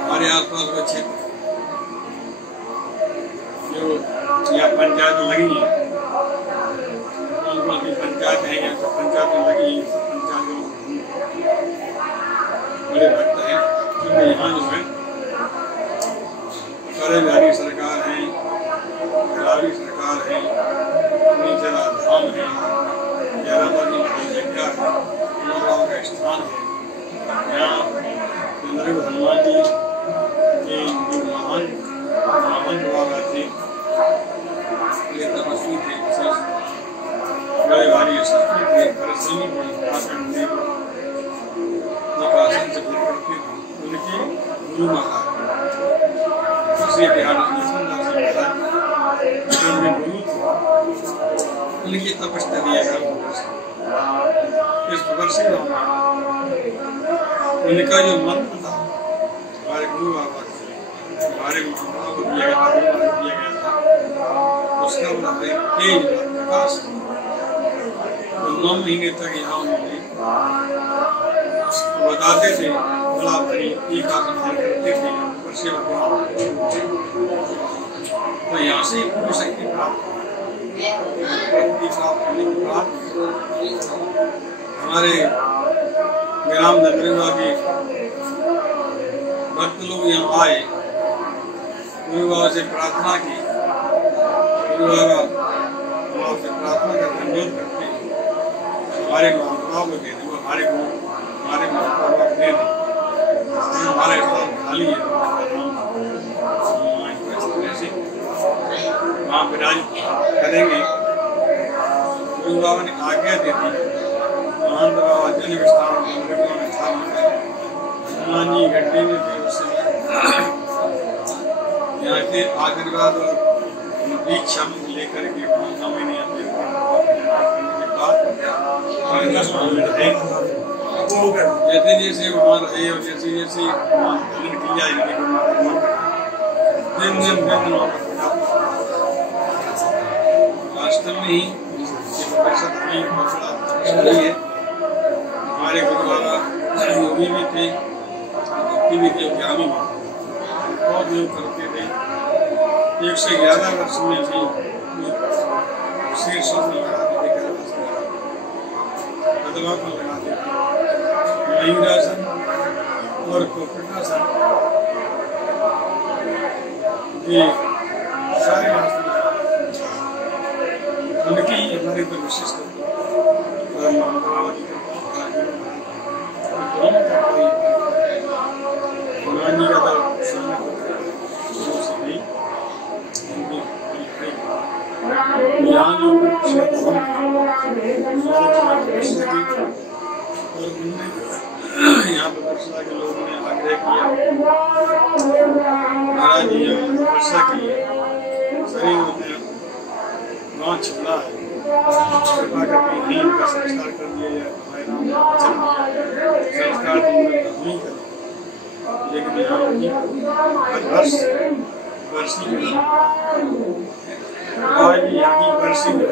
हमारे आसपास के क्षेत्र जो यहाँ पंचायत लगी है, की पंचायत है, यहाँ सब पंचायत लगी है, सब पंचायत बड़े भक्त हैं, क्योंकि यहाँ जो है कार्यकारी सरकार है, घरारी सरकार है, नीचरा धाम है, जयराम की जगह है, गुरुवार का स्थान है। यहाँ चंद्रगढ़ हनुमान जी के जो महान बाबा थे, ये तपस्वी थे, विशेष बड़े भारी यशस्वी थे, परिश्रमी थे, आसन थे, एक आसन से करते थे, उनके गुरु महाराज श्री बिहार उनकी तपस्या इस वर्षी उनका जो मंत्र था हमारे गुरु बाबा हमारे गुरु को दिया गया था, उसका बड़ा तेज प्रकाश 9 महीने तक यहाँ उन्होंने बताते थे, बड़ा बड़ी एक आसन करते थे, तो यहाँ से पूरी शक्ति प्राप्त होने के बाद हमारे ग्राम नगरवा के भक्त लोग यहाँ आए, गुरु बाबा से प्रार्थना की, गुरु बाबा से प्रार्थना करते अनुरोध करते हैं हमारे महात्माओं को दे दें, हमारे महात्माओं को दे दें, हमारा स्थान खाली है, वहाँ विराज करेंगे। गुरु बाबा ने आज्ञा दे दी, महंत बाबा जन विस्तार हनुमान जी घंटे में थे उस समय, यहाँ के आशीर्वाद और दीक्षा लेकर के 5 महीने करने के बाद जैसे जैसे वहाँ रहे और जैसे जैसे भजन किया दिन वास्तव में ही है। हमारे गुरु बाबा योगी भी थे, भक्ति भी थे, ज्ञानी भी बहुत योग करते थे। 111 वर्ष में भी शीर्ष में लगाते थे, कदमा पर लगाते थे, मयूरासन और कोपटासन, ये सारे उनकी हमारे पर विशिष्ट हनुमान जी का यहाँ पर वर्षा के लोगों ने आग्रह किया, महाराज जी वर्षा की शरीर में गाँव छिपला है, कृपा करके यहीं का संस्कार कर दिया जाए, संस्कार नहीं करें, लेकिन यहाँ वर्ष वर्षी आज यहाँ की वर्षी है।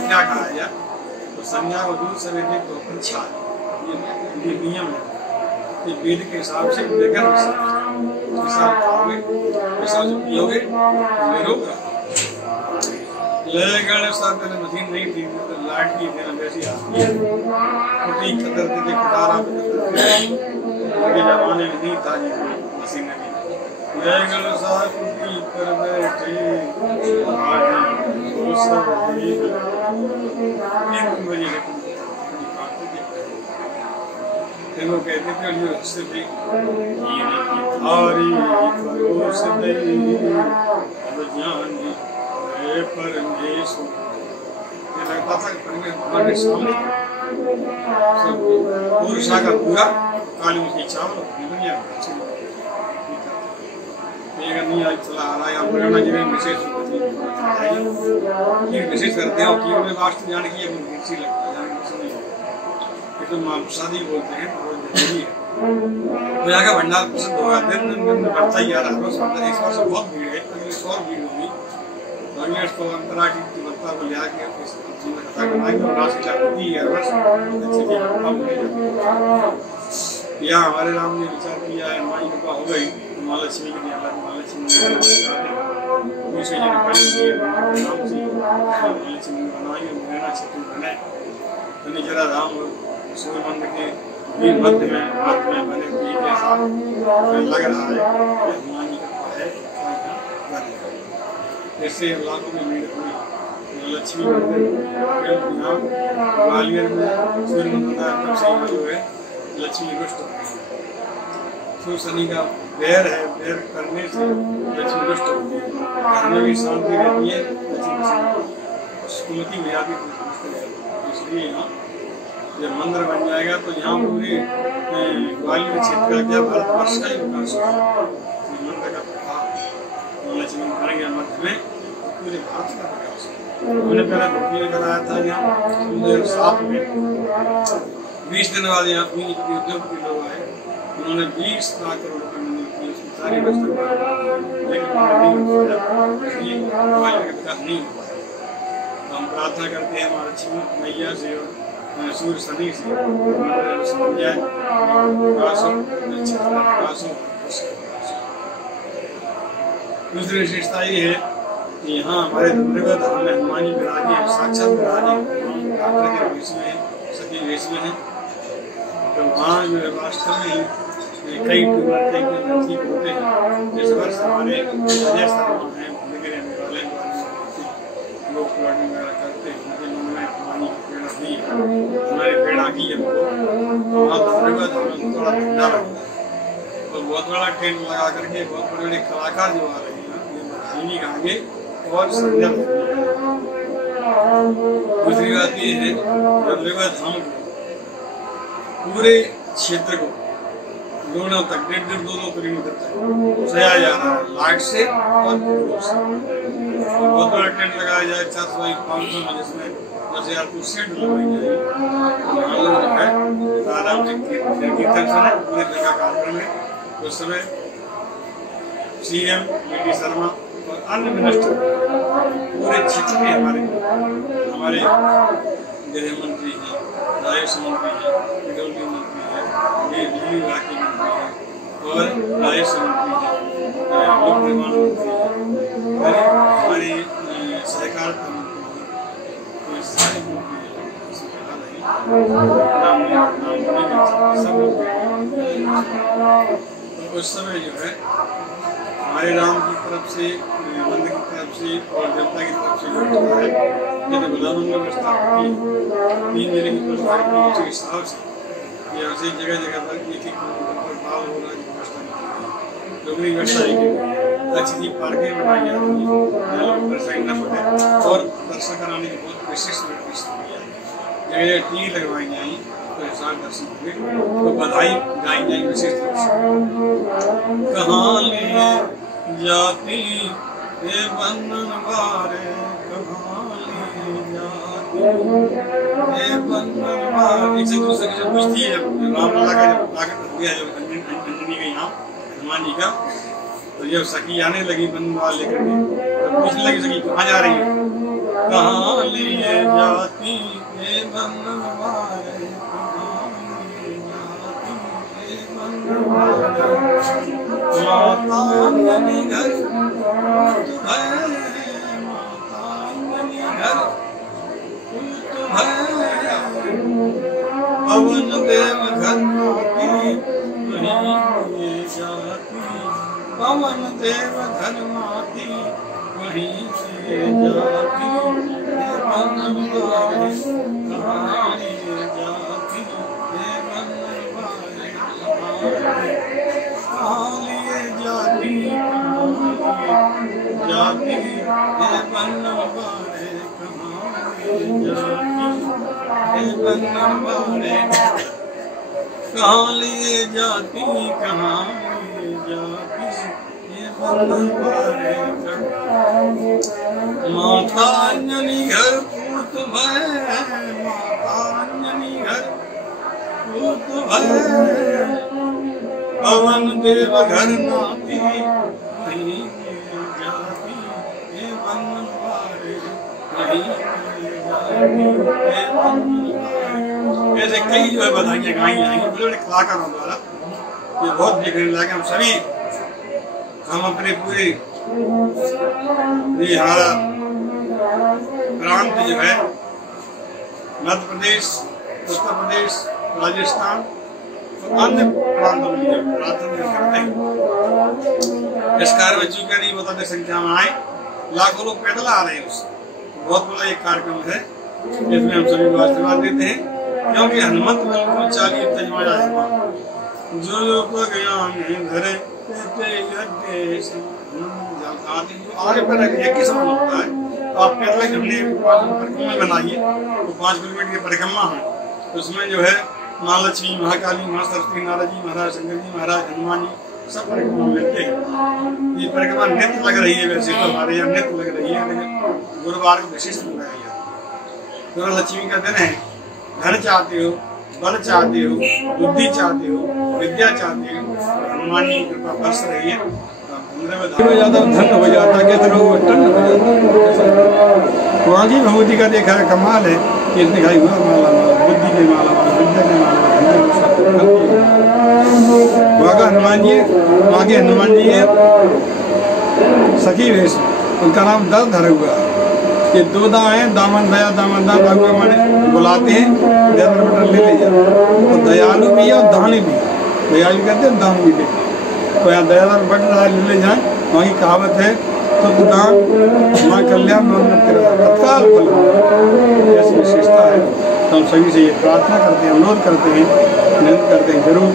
क्या कहा जाए तो संज्ञा और दूध सवेरे तो छा, ये नियम है, ये वेद के हिसाब से लेकर हिसाब खाओगे, हिसाब से पियोगे, निरोग लेगण साधन मशीन नहीं थी, तो लाट की थी ना वैसी आती है, कुटी खतर थे खटारा के जमाने में नहीं था ये मशीन की, लेगण साधन कुटी कर बैठे सब देव फिर वो कहते थे जो हंसते थे थारी परोस दई अब जाने परमेश्वर। ये लगता था भगवान के सामने सब पूरा का पूरा काली मिर्ची चावल दुनिया नहीं आज चला आ रहा है पुराना जीवन विशेष विशेष करते हैं और कीड़े में वास्तु जाने की मिर्ची लगता है तो शादी बोलते हैं तो यहाँ का भंडार प्रसिद्ध होगा दिन दिन दिन बढ़ता ही आ रहा है। इस बार से बहुत भीड़ है, अगले और भीड़ होगी तो अगले तो अंतरा की भक्ता को ले आके कथा कराएंगे और राशि होती है हर वर्ष यहाँ हमारे राम ने विचार किया है हमारी कृपा हो गई महालक्ष्मी के लिए अलग महालक्ष्मी बनाए तो जरा राम सूर्य मंदिर के मध्य में बने हुए के साथ लग रहा है हनुमान जी का है ऐसे लाखों में भीड़ हुई लक्ष्मी मंदिर यहाँ ग्वालियर में सूर्य मंदिर जो है लक्ष्मी रुष्ट सूर्य शनि का बैर है, बैर करने से लक्ष्मी रुष्ट होती है, घर में भी शांति रहती है, लक्ष्मी हो जाती है। इसलिए यहाँ जब मंदिर बन जाएगा तो यहाँ पूरे ग्वालियर क्षेत्र का क्या भारतवर्ष का ही विकास होगा। मंदिर का प्रभाव लक्ष्मी बन गया मध्य में पूरे भारत का विकास होगा। हमने पहले बुकिंग कराया था यहाँ 2007 में 20 दिन बाद यहाँ उद्योगपति लोग आए, उन्होंने 20 लाख करोड़ रुपए मंदिर की उसकी सारी व्यवस्था लेकिन ग्वालियर का विकास नहीं हो पाया। तो हम प्रार्थना करते हैं हमारे लक्ष्मी मैया से सूर्य शनि से दूसरी विशेषता ये है कि यहाँ हमारे धाम में हनुमान जी विराजे साक्षात विराजे के वेश में है, सभी वेश में है। तो वहाँ जो है वास्तव में कई नजदीक होते हैं। इस वर्ष हमारे अजय शर्मा हैं मेघालय लोग वगैरह करते हैं, हमारे पेड़ा की वहाँ थोड़ा ठंडा लगता है और बहुत बड़ा टेंट लगा करके बहुत बड़े बड़े कलाकार जो आ रहे हैं बधाई गाएंगे और संध्या। दूसरी बात ये है धाम पूरे क्षेत्र को दोनों तक 1.5-2 किलोमीटर तक सजाया जा रहा है लाइट से और बहुत बड़ा टेंट लगाया जाए 400-500 में, जिसमें 10,000 कुर्सियां लगवाई जाएगी। आराम से कीर्तन सुने पूरे दिन का कार्यक्रम है। उस समय CM वी.डी. शर्मा और अन्य मिनिस्टर पूरे क्षेत्र के हमारे गृह मंत्री हैं, राजस्व मंत्री हैं, पेट्रोलियम मंत्री हैं, बिजली विभाग के मंत्री हैं और राजस्व मंत्री हैं, लोक निर्माण मंत्री हैं, हमारे सहकारिता मंत्री हैं, तो सारे मंत्री हैं। तो उस समय जो है हमारे राम की तरफ से मंदिर की तरफ से और जनता की तरफ से जो है जब गुलामों में व्यवस्था होती है 3 जिले की व्यवस्था के हिसाब से या ऐसी जगह जगह पर एक किलोमीटर पर पाल हो रहा है व्यवस्था लोगों की व्यवस्था अच्छी अच्छी पार्कें बनाई जा रही है लोग दर्शन न पड़े और दर्शन कराने की बहुत विशेष व्यवस्था की जाती है। जगह टी लगवाई जाएंगी तो इंसान दर्शन हुए तो बधाई गाई जाएगी विशेष रूप से। कहाँ ले जाती ये बंधन वारे कहाँ ले जाती ये बंधन वारे एक से दूसरे की जब पूछती है रामलला का जब आगे दिया जब अंजनी का यहाँ हनुमान जी का तो जब सखी आने लगी बंधन वार लेकर के तो पूछने लगी सखी कहाँ जा रही है, कहाँ ले जाती ये बंधन वारे मातांगनी घर मातांगनी घर पवन देव घर वहीं जाती पवन देव घर माती वहीं जाती कहाँ लिए जाती कहाँ लिए जाती ये बंधन वाले माता अंजनी घर पूत भय माता अंजनी घर पूत भय पवन देव घर नाती नहीं जाती ये बंधन वाले नहीं ऐसे कई जो है बधाइयाँ गाई जाएंगी बड़े बड़े कलाकारों द्वारा। ये बहुत देखने लायक हम सभी हम अपने पूरे ये हमारा प्रांत जो है मध्य प्रदेश, उत्तर प्रदेश, राजस्थान और अन्य प्रांतों में प्रार्थना करते हैं। इस कार्य में चूंकि नहीं बताते संख्या में आए, लाखों लोग पैदल आ रहे हैं उससे। बहुत बड़ा एक कार्यक्रम है इसमें हम सभी को आशीर्वाद देते हैं, क्योंकि हनुमंत बल को चालिए तजमा जाएगा जो लोग धरे आगे पर एक ही समान होता है। तो आप पैदल हमने परिक्रमा बनाइए तो 5 किलोमीटर की परिक्रमा है, उसमें जो है माँ लक्ष्मी, महाकाली, माँ सरस्वती, नारद जी महाराज, शंकर जी महाराज, हनुमान जी सब परिक्रमा मिलते हैं। ये परिक्रमा नित्य लग रही है, वैसे तो हमारे यहाँ नित्य लग रही है, लेकिन गुरुवार को विशिष्ट लगाया गया। गुरु लक्ष्मी का दिन है, धन चाहते हो, बल चाहते हो, बुद्धि चाहते हो, विद्या चाहते हो, हनुमान जी की कृपा बरस रही है। हो जाता धन हो जाता, कहते लोग टन हो जाता। वहाँ की भगवती का देखा है कमाल है कि इसने खाई हुआ माला माला, बुद्धि के माला माला, विद्या के माला माला, वहाँ का हनुमान जी, वहाँ के हनुमान जी है सखी वेश, उनका नाम दल धरा हुआ। ये 2 दाम है, दामन दया दामन दाम भगवान माने बुलाते हैं, दयालु बटन ले जाओ। तो दयालु भी है और दानी भी, दयालु कहते हैं दान भी देते हैं। तो यहाँ दयालु बटन ले जाए, वहाँ की कहावत है तो दान माँ कल्याण तत्काल फल, ऐसी विशेषता है। तो हम सभी से ये प्रार्थना करते हैं, अनुरोध करते हैं, विनती करते हैं, जरूर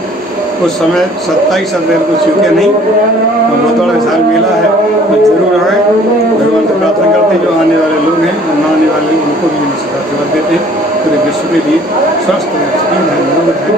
उस समय 27 अप्रैल को चूके नहीं, तो बहुत बड़ा विशाल मेला है, तो जरूर आए। भगवान से प्रार्थना करते हैं जो आने वाले लोग हैं, न आने वाले उनको भी आशीर्वाद देते हैं, पूरे विश्व के लिए स्वस्थ है, सुखी है, निरोग है।